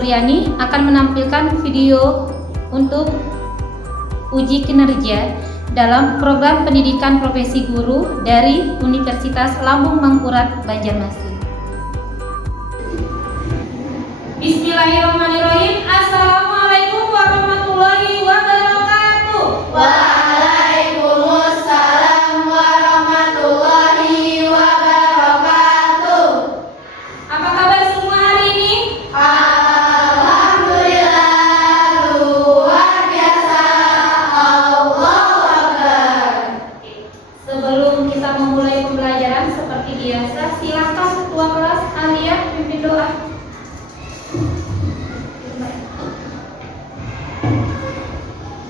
Suryani akan menampilkan video untuk uji kinerja dalam program pendidikan profesi guru dari Universitas Lambung Mangkurat Banjarmasin. Bismillahirrahmanirrahim. Assalamualaikum warahmatullahi wabarakatuh. Waalaikumsalam warahmatullahi wabarakatuh. Apa kabar semua hari ini? Alhamdulillah, luar biasa. Allahu Akbar. Sebelum kita memulai pembelajaran seperti biasa, silakan ketua kelas Alia pimpin doa.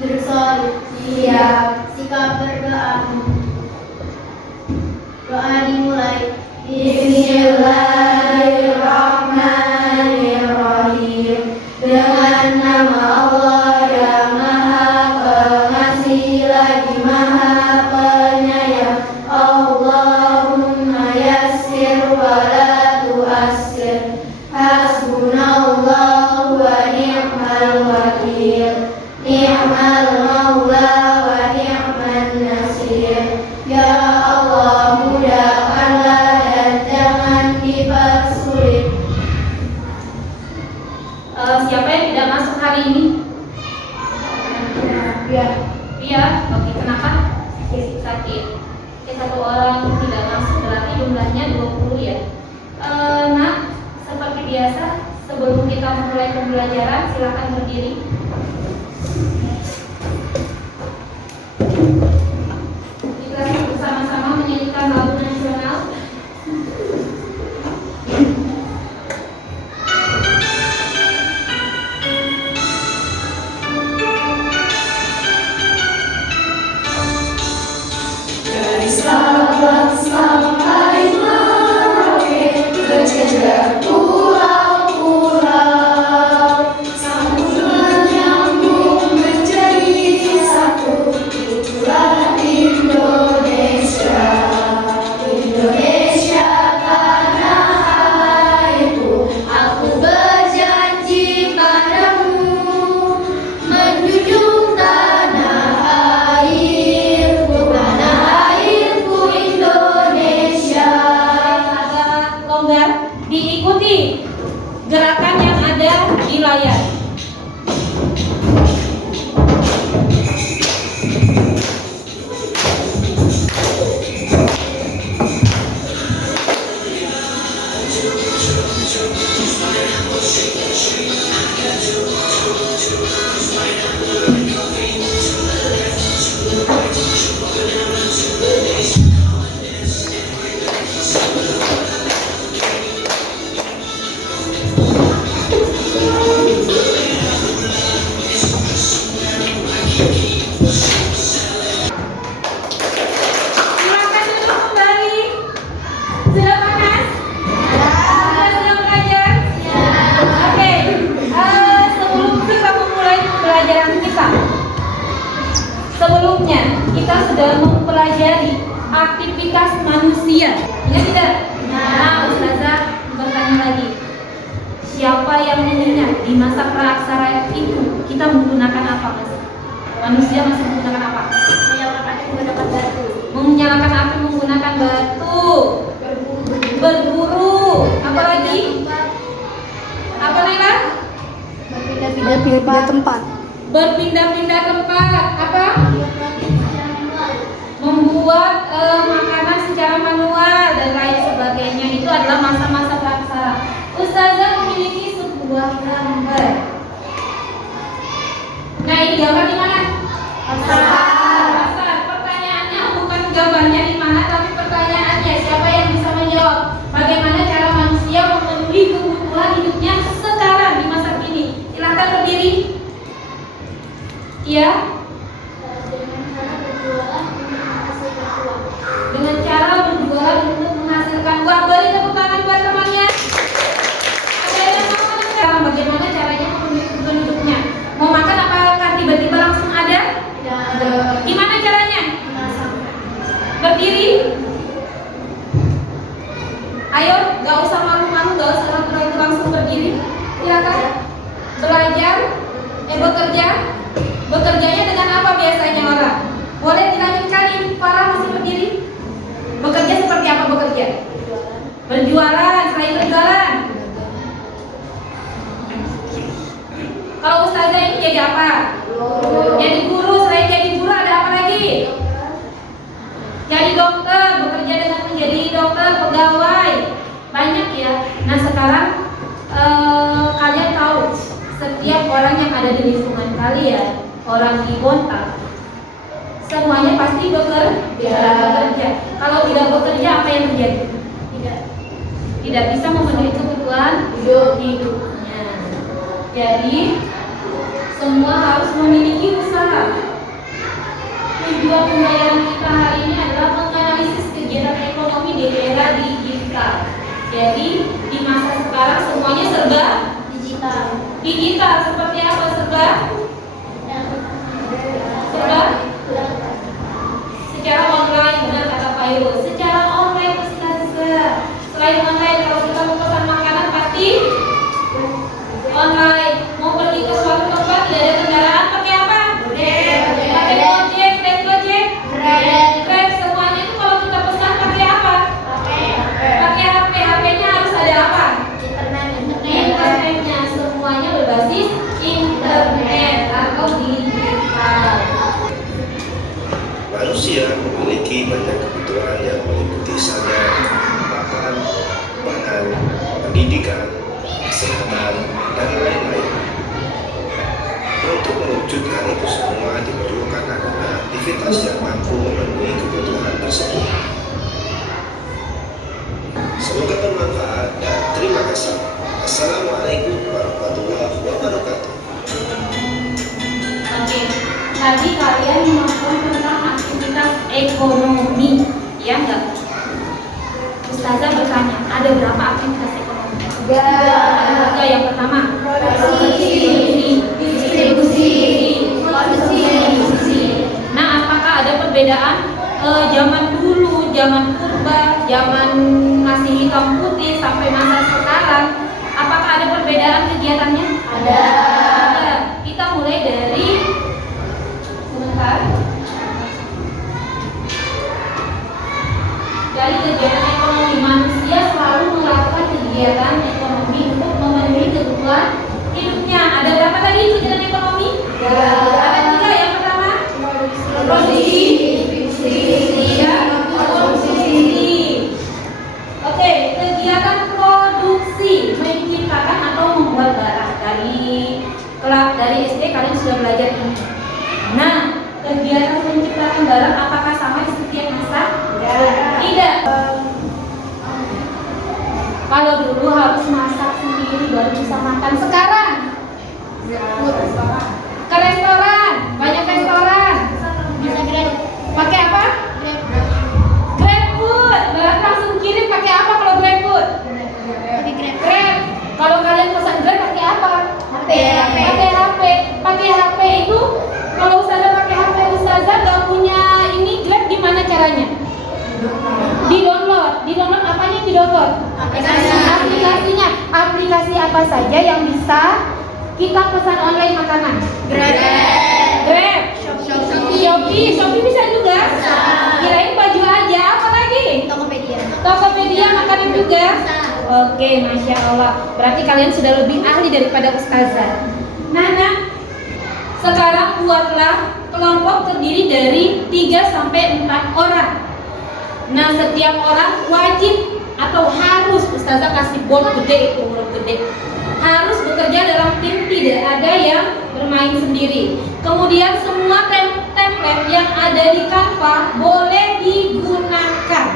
Bersolat siap, sikap berdoa. Doa dimulai. Bismillahirrahmanirrahim. Dengan nama Allah yang Maha Pengasih lagi Maha Penyayang. Allahumma yassir wa la tu'assir. Hasbunallahu wa ni'mal wakil. Ni'mal maula wa ni'man nasir. Ya Allah, mudahkanlah dan jangan dipersulit. Siapa yang tidak masuk hari ini? Ya. Iya. Oke, kenapa? Sakit. Oke, satu orang tidak masuk berarti jumlahnya 20 ya. Nak, seperti biasa sebelum kita memulai pembelajaran silakan berdiri. Kita bersama-sama menyanyikan lagu nasional. Dari Sabang sampai Merauke, berjejer pulau-pulau, samudra nyambung menjadi satu. Itulah Indonesia, Indonesia tanah airku. Aku berjanji padamu, menjunjung tanah airku Indonesia. Agak longgar, diikuti gerakan yang ada di layar. Silakan duduk kembali. Sudah panas? Sudah belajar? Oke. Sebelum kita memulai pembelajaran kita, sebelumnya kita sudah mempelajari aktivitas manusia. Ingat tidak? Nah, Ustazah bertanya lagi. Siapa yang mengingat di masa praaksara itu kita menggunakan apa, Mas? Manusia masih menggunakan apa? Menyalakan api menggunakan batu. Menyalakan api menggunakan batu. Berburu. Apalagi? Apa Naila? Berpindah-pindah tempat. Berpindah-pindah tempat. Apa? Membuat makanan secara manual dan lain sebagainya. Itu adalah masa-masa praaksara. Ustazah memiliki sebuah gambar. Nah, ini gambar di mana? Pasar. Pertanyaannya bukan gambarnya di mana, tapi pertanyaannya siapa yang bisa menjawab? Bagaimana cara manusia memenuhi kebutuhan hidupnya sekarang di masa kini? Silakan berdiri. Iya. Dengan cara berjualan untuk menghasilkan uang. Beri tepuk tangan buat temannya. Ada yang mau sekarang bagaimana caranya memenuhi kebutuhan hidupnya? Mau makan apakah tiba-tiba langsung ada? Gimana caranya? Berdiri. Ayo, gak usah malu-malu, gak usah ragu-ragu, langsung berdiri. Silakan. Berjualan, selain berjualan. Kalau ustazah ini jadi apa? Jadi guru, selain jadi guru ada apa lagi? Jadi dokter, bekerja dengan menjadi dokter, pegawai. Banyak ya. Nah sekarang kalian tahu setiap orang yang ada di lingkungan kalian, orang di Bontang, semuanya pasti bekerja. Kalau tidak bekerja apa yang terjadi? Tidak bisa memenuhi kebutuhan hidupnya. Jadi semua harus memiliki usaha. Tujuan pembayaran kita hari ini adalah menganalisis kegiatan ekonomi di era digital. Jadi di masa sekarang semuanya serba digital. Seperti apa serba? Secara online, benar kata Pak Ibu. Secara online ustazah. Selain online, kalau kita mau pesan makanan pasti online. Mau pergi ke suatu tempat tidak ada kendaraan, pakai apa? Pakai Gojek, Gojek, Grab. Semuanya itu kalau kita pesan pakai apa? Pakai HP. HP-nya harus ada apa? Internetnya. Semuanya berbasis internet atau digital. Manusia memiliki banyak kebutuhan yang meliputi sadar, makan, bahan, pendidikan, kesehatan, dan lain-lain. Untuk mewujudkan itu semua diperlukan adalah aktivitas yang mampu memenuhi kebutuhan tersebut. Semoga bermanfaat dan terima kasih. Assalamualaikum warahmatullahi wabarakatuh. Oke, tadi kalian menonton tentang aktivitas ekonomi, ya enggak? Ustazah bertanya, ada berapa aktivitas ekonomi? Ada yang pertama, distribusi. Nah, apakah ada perbedaan zaman dulu, zaman purba, zaman masih hitam putih sampai masa sekarang? Apakah ada perbedaan kegiatannya? Ada. Kita mulai dari dari kegiatan ekonomi. Manusia selalu melakukan kegiatan ekonomi untuk memenuhi kebutuhan hidupnya. Ada berapa tadi kegiatan ekonomi? Ada 3. Yang pertama, produksi. Oke, kegiatan produksi menciptakan atau membuat barang. Dari SD kalian sudah belajar ini. Nah, kegiatan menciptakan barang apakah sama di setiap masa? Tidak. Kalau dulu harus masak sendiri baru bisa makan. Sekarang ke restoran, banyak restoran. Pakai apa? GrabFood. Berarti langsung kirim pakai apa kalau GrabFood? Grab. Kalau kalian pesan Grab pakai apa? HP. Pakai HP itu kalau ustazah pakai HP ustazah gak punya ini Grab, gimana caranya? Di-download apanya di-download? Aplikasinya. Aplikasi apa saja yang bisa kita pesan online makanan? Grab. Shopee bisa juga? Kirain baju aja, apa lagi? Tokopedia makanan juga? Oke, Masya Allah. Berarti kalian sudah lebih ahli daripada ustazah. Nah, sekarang buatlah kelompok terdiri dari 3-4 orang. Nah, setiap orang wajib atau harus, ustazah kasih bold gede, itu huruf gede, harus bekerja dalam tim, tidak ada yang bermain sendiri. Kemudian semua template yang ada di Canva boleh digunakan.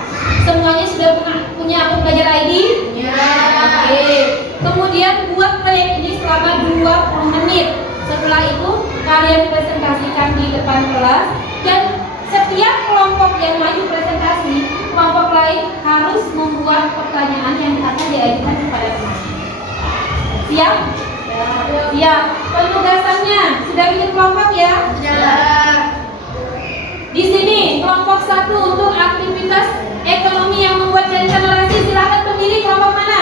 Semuanya sudah punya akun belajar ID? Oke. Kemudian buat proyek ini selama 20 menit. Setelah itu kalian presentasikan di depan kelas, dan setiap kelompok yang maju presentasi, kelompok lain harus membuat pertanyaan yang akan diajukan kepada teman. Siap? Siap. Penugasannya sudah bikin kelompok ya? Di sini kelompok 1 untuk aktivitas ekonomi yang membuat cerita narasi. Silakan berdiri. Kelompok mana?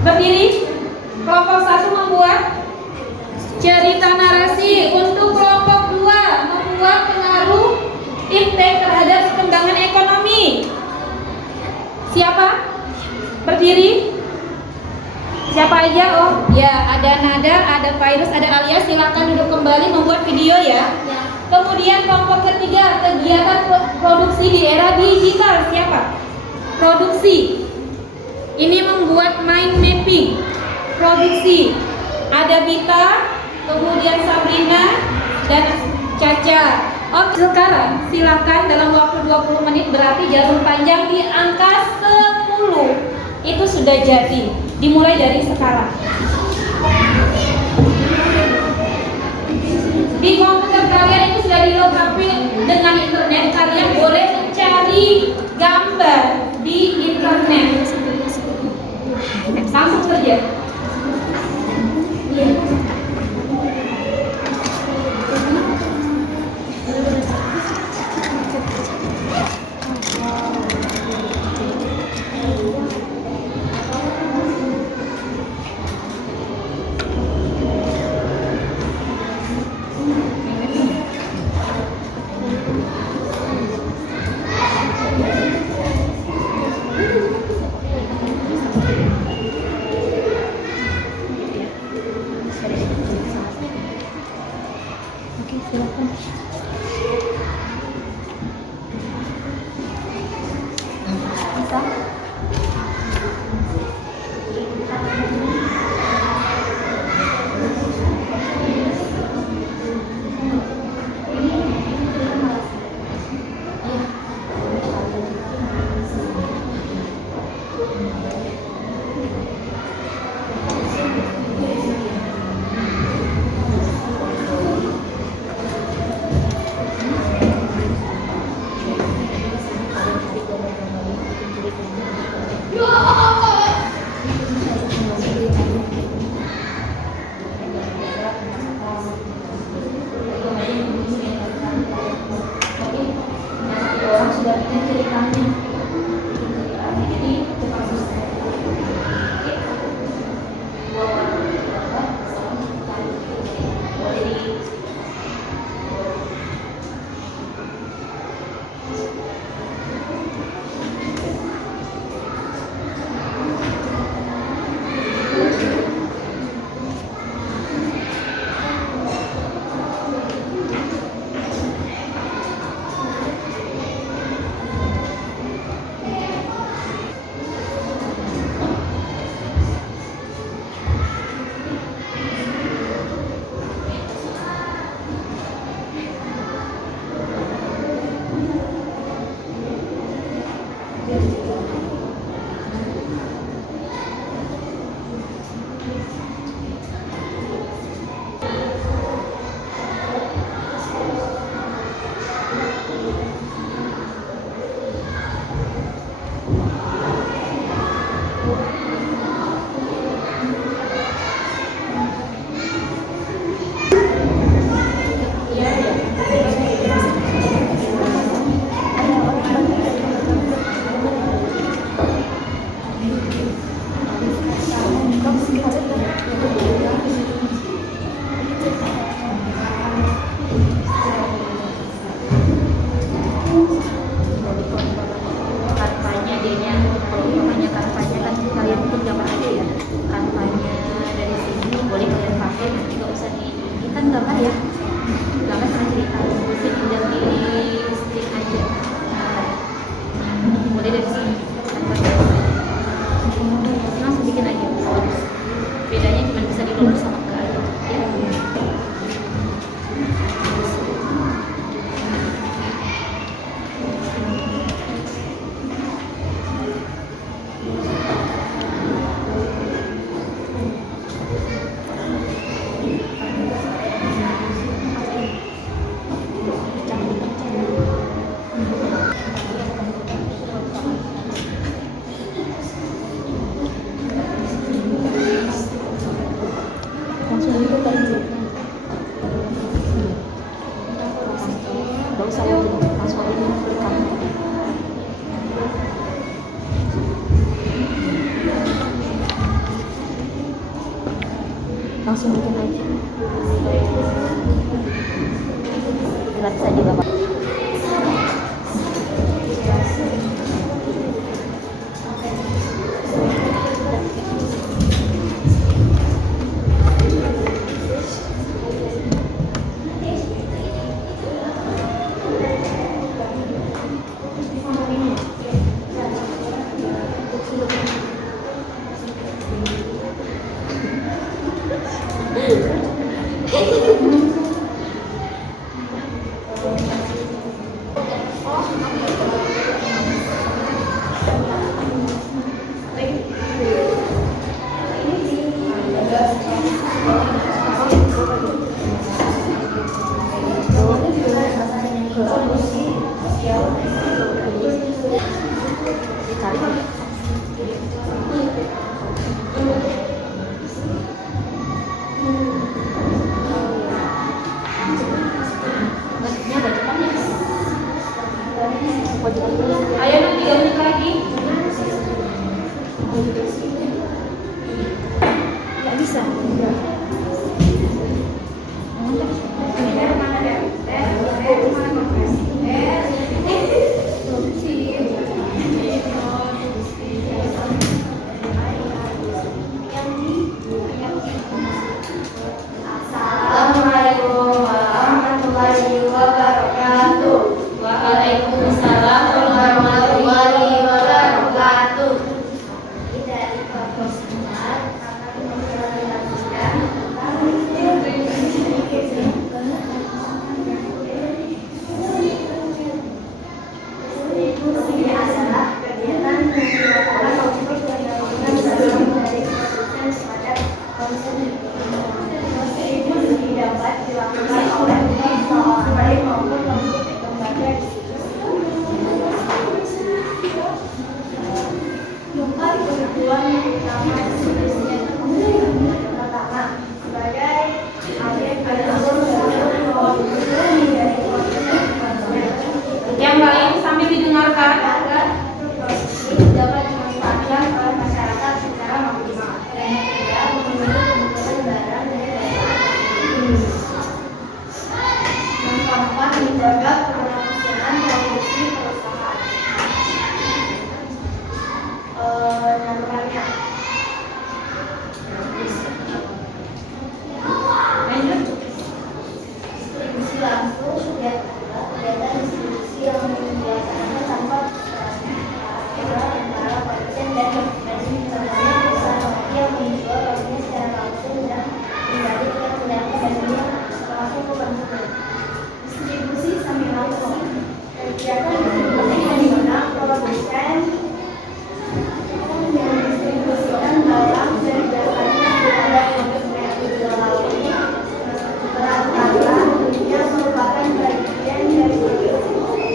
Berdiri. Kelompok 1 membuat cerita narasi. Untuk kelompok 2 membuat pengaruh impact terhadap perkembangan ekonomi. Siapa? Berdiri. Siapa aja? Oh, ya, ada Nada, ada Virus, ada Alia. Silakan duduk kembali membuat video ya. Kemudian kelompok ketiga, kegiatan produksi di era digital. Siapa? Produksi. Ini membuat mind mapping. Produksi. Ada Bita, kemudian Sabrina dan Caca. Oke, sekarang silakan dalam waktu 20 menit, berarti jarum panjang di angka 10. Itu sudah jadi. Dimulai dari sekarang. Di komputer kalian itu sudah dilengkapi dengan internet. Kalian boleh mencari gambar di internet. Langsung saja. Iya. langsung bikin aja. Berat saja Bapak. Ayo nanti 3 menit lagi. Nggak bisa. Assalamualaikum warahmatullahi wabarakatuh. Waalaikumsalam Warahmatullahi wabarakatuh. Dari Bapak Semar akan mempresentasikan distribusi adalah kegiatan yang dilakukan untuk pendampingan dalam dari produsen terhadap konsumen. Distribusi dapat dilakukan oleh seorang maupun lembaga empat kebutuhan utama distribusi pertama sebagai agen pengatur dari konsumen. Yang lain sambil didengarkan. Agar produksi dapat dimanfaatkan oleh masyarakat secara maksimal dan tidak memenuhi kebutuhan barang dari daerah. Yang keempat, menjaga keberlangsungan produksi perusahaan. Contohnya, Lanjut. distribusi langsung kegiatan distribusi yang dilaksanakan tanpa antara produsen dan konsumen. Contohnya, perusahaan roti yang menjual rotinya secara langsung dan kembali ke pendampingnya langsung ke konsumen. Distribusi semi langsung, kegiatan distribusi di mana produsen mendistribusikan barang dan jasanya kepada konsumen. Dalam hal ini, rata-rata dunia merupakan bagian dari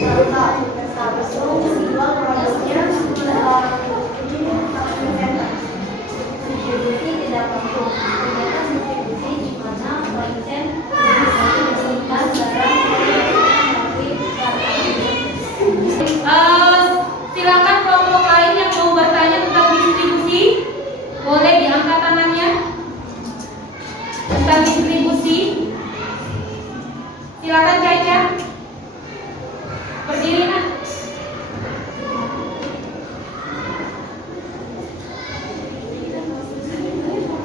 contoh Samsung menjual produknya di shopping center. Distribusi tidak langsung, kegiatan distribusi di mana produsen mendistribusikan barang melalui Silakan kelompok lain yang mau bertanya tentang distribusi, boleh diangkat tangannya. Tentang distribusi, silakan Caca. Berdiri nak.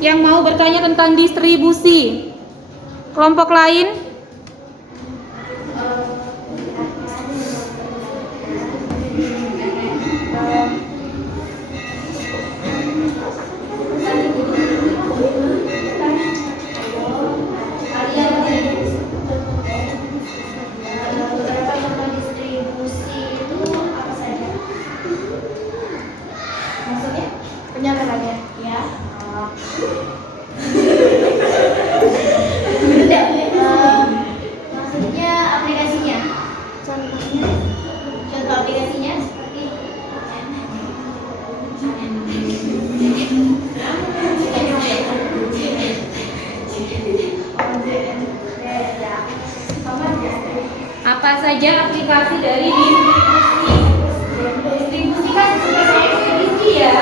Yang mau bertanya tentang distribusi, kelompok lain. beberapa contoh distribusi itu apa saja? Maksudnya penyampaiannya? Ya. Maksudnya aplikasinya? Contoh aplikasinya seperti Apa saja aplikasi dari distribusi? Distribusi kan seperti ekspedisi ya.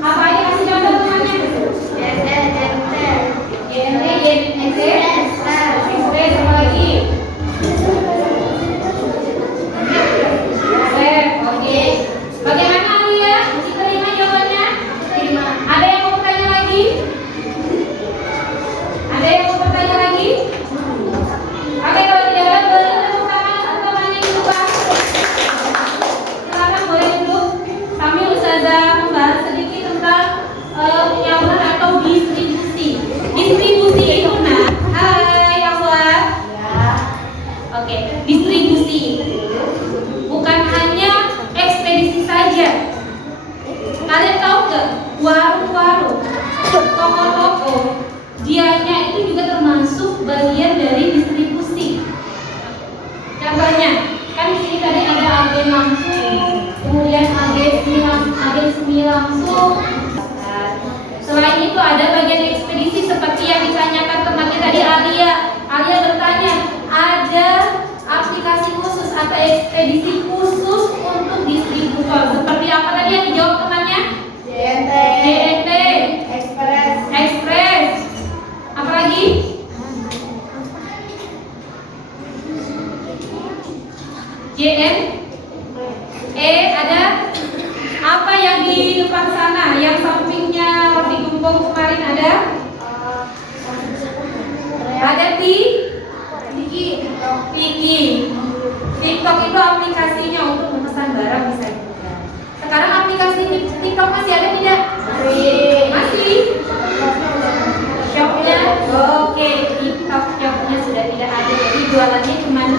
Apa aja kasih contoh temannya? Express, apa lagi? Oke. Bagaimana Alia? Diterima jawabannya? terima. Ada yang mau bertanya lagi? Ada yang mau bertanya lagi? Oke, kalau tidak ada boleh tepuk tangan untuk temannya yang lupa. Silakan boleh duduk. Kami Ustazah membahas sedikit JN? Ada? Apa yang di depan sana? Yang sampingnya roti gembong kemarin ada? Ada Tiki. TikTok itu aplikasinya untuk memesan barang bisa juga. Sekarang aplikasi TikTok masih ada tidak? Masih. Shopnya? Oke, TikTok shopnya sudah tidak ada. Jadi jualannya cuma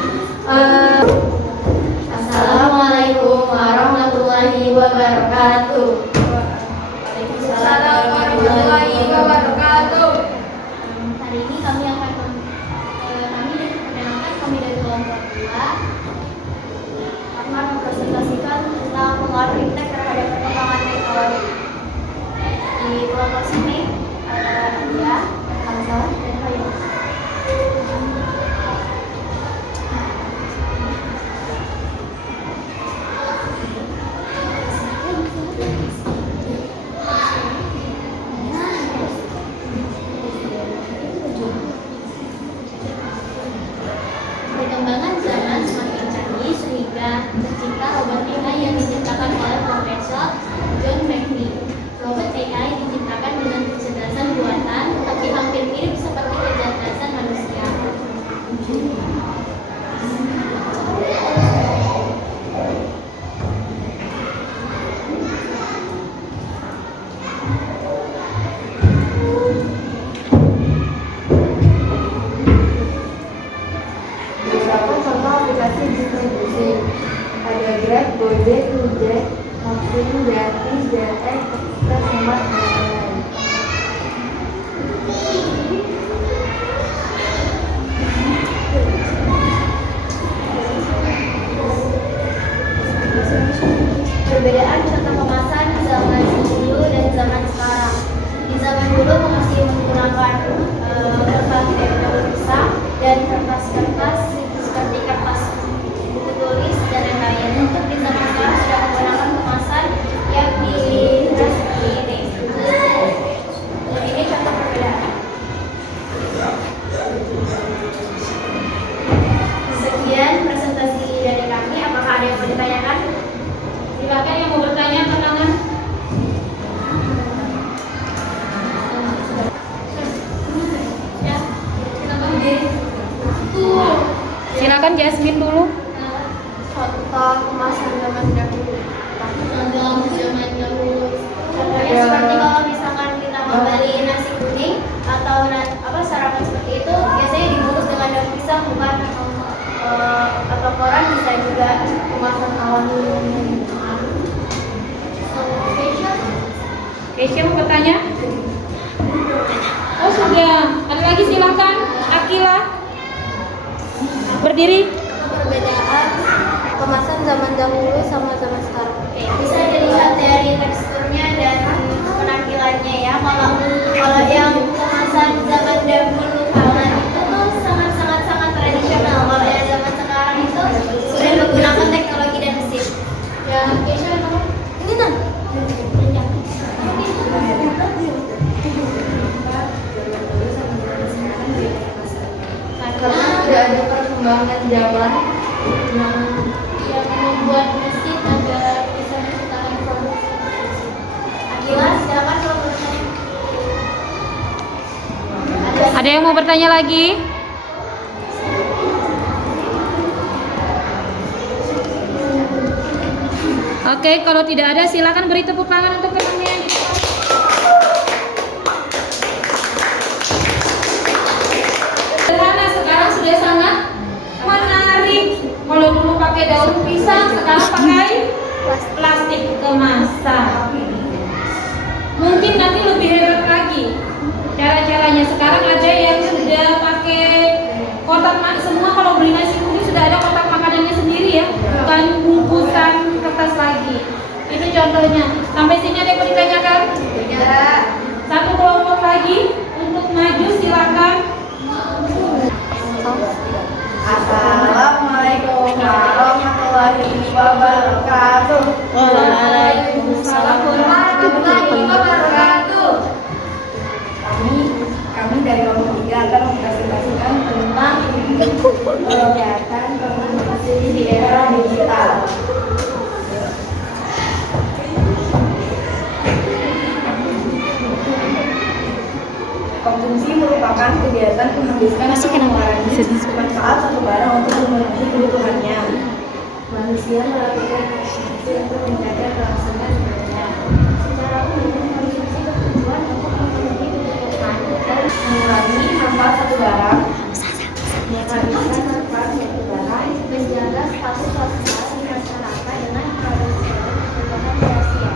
Assalamualaikum warahmatullahi wabarakatuh. Waalaikumsalam warahmatullahi wabarakatuh. Hari ini kami akan perkenalkan kami dari kelompok 2 akan mempresentasikan tentang pengaruh iptek terhadap perkembangan teknologi. Di kelompok sini ada Dia, Hamzah, dan Hayu. Perkembangan zaman semakin canggih sehingga tercipta robot AI yang diciptakan oleh Profesor John McNeil. Robot AI diciptakan dengan kecerdasan buatan, tapi hampir mirip seperti kecerdasan manusia. Beberapa contoh aplikasi distribusi ada Grab, Gojek, Gojek, Maxim, Gratis, JX, Express, Hemat, dan lain-lain. Perbedaan contoh kemasan zaman dulu dan zaman sekarang. Di zaman dulu masih menggunakan kertas terpisah dan kertas-kertas seperti kertas buku tulis dan lain-lain. Untuk di zaman sekarang sudah menggunakan kemasan yang dihias seperti ini. Dan ini contoh perbedaan. Sekian presentasi dari kami. Apakah ada yang mau ditanyakan? silakan yang mau bertanya tangan. Ya, silakan berdiri. Silakan Jasmine dulu. Contoh kemasan zaman dahulu. Zaman dahulu. Contohnya seperti kalau misalkan kita membeli nasi kuning atau sarapan seperti itu, biasanya dibungkus dengan daun pisang bukan atau koran, bisa juga kemasan alami. Keisha mau bertanya? Oh sudah. Ada lagi silakan. Akila. Berdiri. Perbedaan kemasan zaman dahulu sama zaman sekarang. Bisa dilihat dari teksturnya dan penampilannya ya. Kalau yang kemasan zaman dahulu kala itu tuh sangat tradisional. Kalau yang zaman sekarang itu sudah menggunakan teknologi dan mesin. Ya, Keisha kamu ini kan? Karena sudah ada perkembangan zaman yang membuat mesin agar bisa menciptakan produk. Akila, silakan kalau bertanya. Ada yang mau bertanya lagi? Oke, kalau tidak ada silakan beri tepuk tangan untuk pertanyaan. Sederhana, sekarang sudah sangat menarik. Kalau dulu pakai daun pisang, sekarang pakai plastik kemasan. Mungkin nanti lebih hebat lagi cara-caranya. Sekarang ada yang sudah pakai kotak semua. Kalau beli nasi kuning sudah ada kotak makanannya sendiri ya, bukan bungkusan kertas lagi. Itu contohnya. Sampai sini ada yang mau ditanyakan? tidak. Satu kelompok lagi untuk maju, silakan. Assalamualaikum warahmatullahi wabarakatuh. Waalaikumsalam warahmatullahi wabarakatuh. Kami dari kelompok 3 akan mempresentasikan tentang kegiatan komunikasi di era digital. merupakan kegiatan menghabiskan atau mengurangi manfaat satu barang untuk memenuhi kebutuhannya. Manusia melakukan aktivitas untuk menjaga kelangsungan dunia. Secara umum, konsumsi bertujuan untuk memenuhi kebutuhan dan Mengurangi manfaat satu barang, menghabiskan manfaat satu barang, menjaga status sosial di masyarakat dengan produksi perubahan rasial.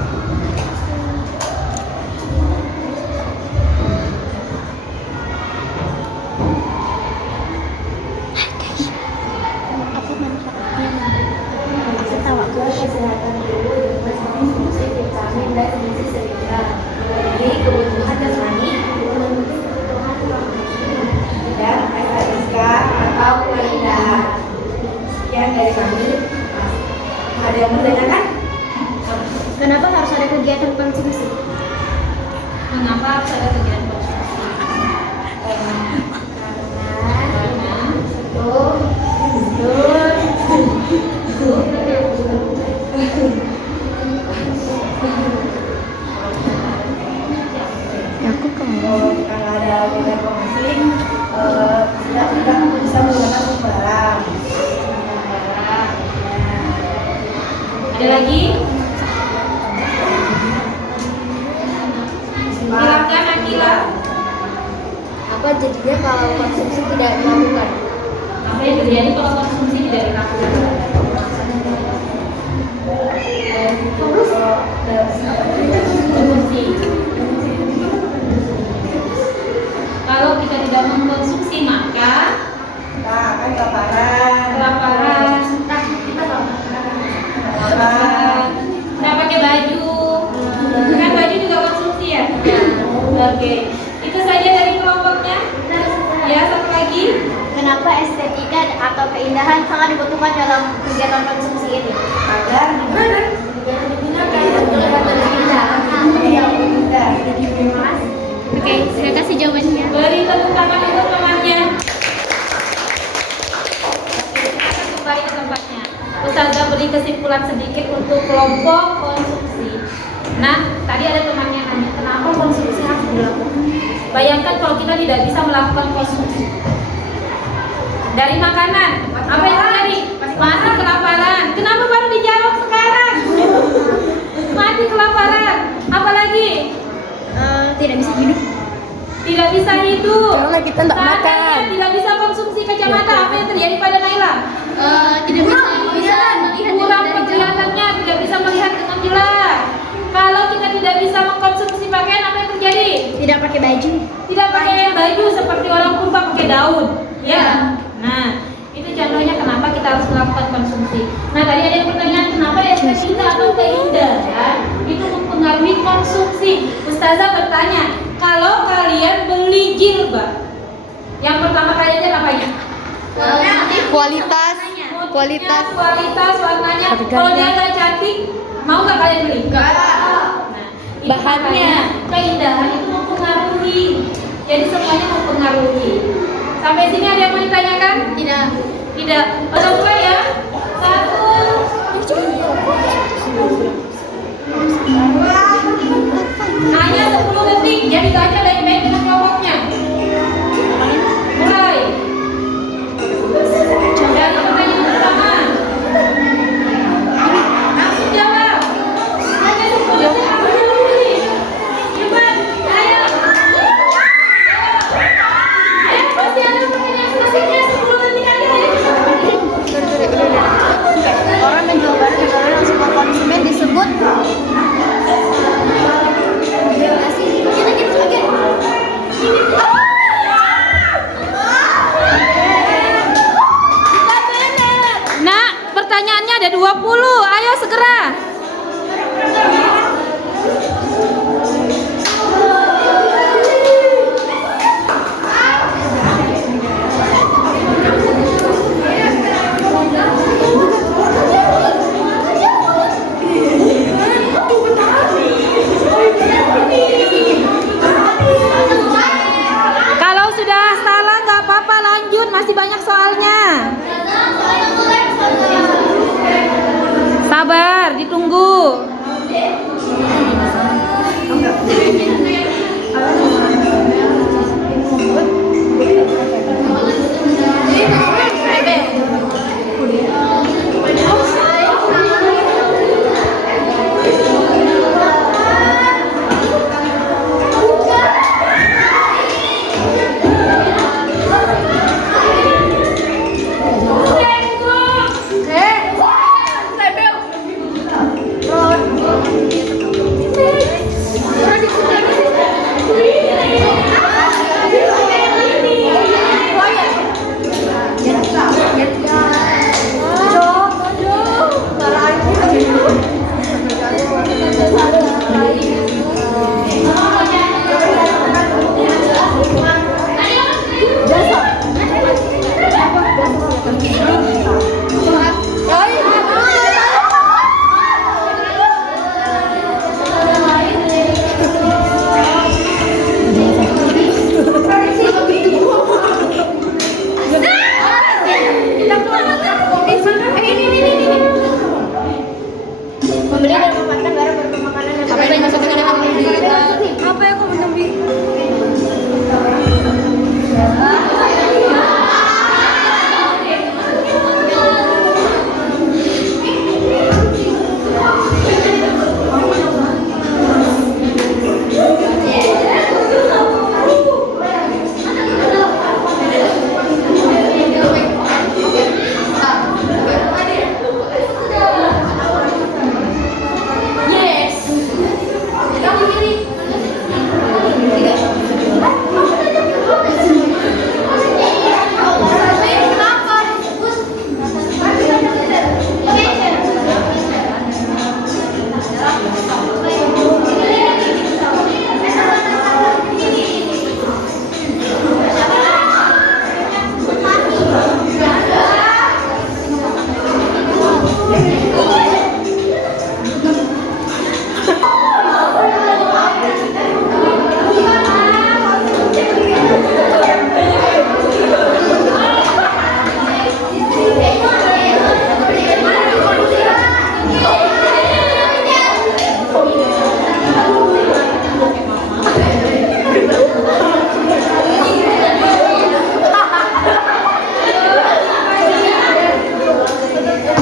menjaga kesehatan tubuh dengan mengkonsumsi vitamin dan gizi seimbang, memenuhi kebutuhan jasmani, Memenuhi kebutuhan rohani. dan estetika atau keindahan. Sekian dari kami. Ada yang mau ditanyakan? Kenapa harus ada kegiatan konsumsi? Mengapa harus ada kegiatan konsumsi? Karena Kalau kita nggak ada kegiatan konsumsi, kita bisa menggunakan barang. ada lagi? Silakan Akila. Apa jadinya kalau konsumsi tidak dilakukan? Apa yang terjadi kalau konsumsi tidak dilakukan? Konsumsi. Kalau kita tidak mengkonsumsi maka Kita akan kelaparan. kelaparan, nggak pakai baju, kan baju juga konsumsi ya? Oke, itu saja dari kelompoknya. Ya, satu lagi. Kenapa estetika atau keindahan sangat dibutuhkan dalam kegiatan konsumsi ini? Agar gimana? Digunakan untuk berindah. Yang indah. Oke, terima kasih jawabannya. Beri tepuk tangan untuk temannya. Kita kembali ke tempatnya. Ustazah beri kesimpulan sedikit untuk kelompok konsumsi. Nah, tadi ada temannya nanya, kenapa konsumsi harus dilakukan? Bayangkan kalau kita tidak bisa melakukan konsumsi dari makanan, apa yang terjadi? Mati kelaparan. Kenapa baru dijawab sekarang? Mati kelaparan. Apalagi? Tidak bisa hidup. Tidak bisa hidup. Karena kita tidak Seandainya makan. tidak bisa konsumsi kacamata, apa yang terjadi pada Naila? Tidak bisa melihat Kurang penglihatannya, tidak bisa melihat dengan jelas. Kalau kita tidak bisa mengkonsumsi pakaian, apa yang terjadi? tidak pakai baju. Tidak pakai baju seperti orang purba pakai daun. Ya. Nah, itu contohnya kenapa kita harus melakukan konsumsi. Nah, tadi ada yang pertanyaan kenapa estetika atau keindahan itu mempengaruhi konsumsi. Ustazah bertanya, kalau kalian beli jilbab, yang pertama kalian lihat apanya? Kualitas. Motifnya, kualitas, warnanya. Kalau dia nggak cantik, mau nggak kalian beli? Nah, itu Bahannya. makanya keindahan itu mempengaruhi. Jadi semuanya mempengaruhi. Sampai sini ada yang mau ditanyakan? Tidak. Tidak. Kita mulai ya. 1. Hanya 10 detik. Jadi baca baik-baik dengan kelompoknya. Mulai. Dari pertanyaan pertama. Langsung jawab. Hanya 10 detik. Langsung jawab. Cepat. Ayo. Masih ada pertanyaan selanjutnya 10 detik aja ya. Orang menjual barang yang baru langsung ke konsumen disebut Nak, pertanyaannya ada 20. Ayo segera. Kalau sudah salah nggak apa-apa, lanjut, masih banyak soalnya. Sabar, ditunggu.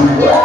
membuat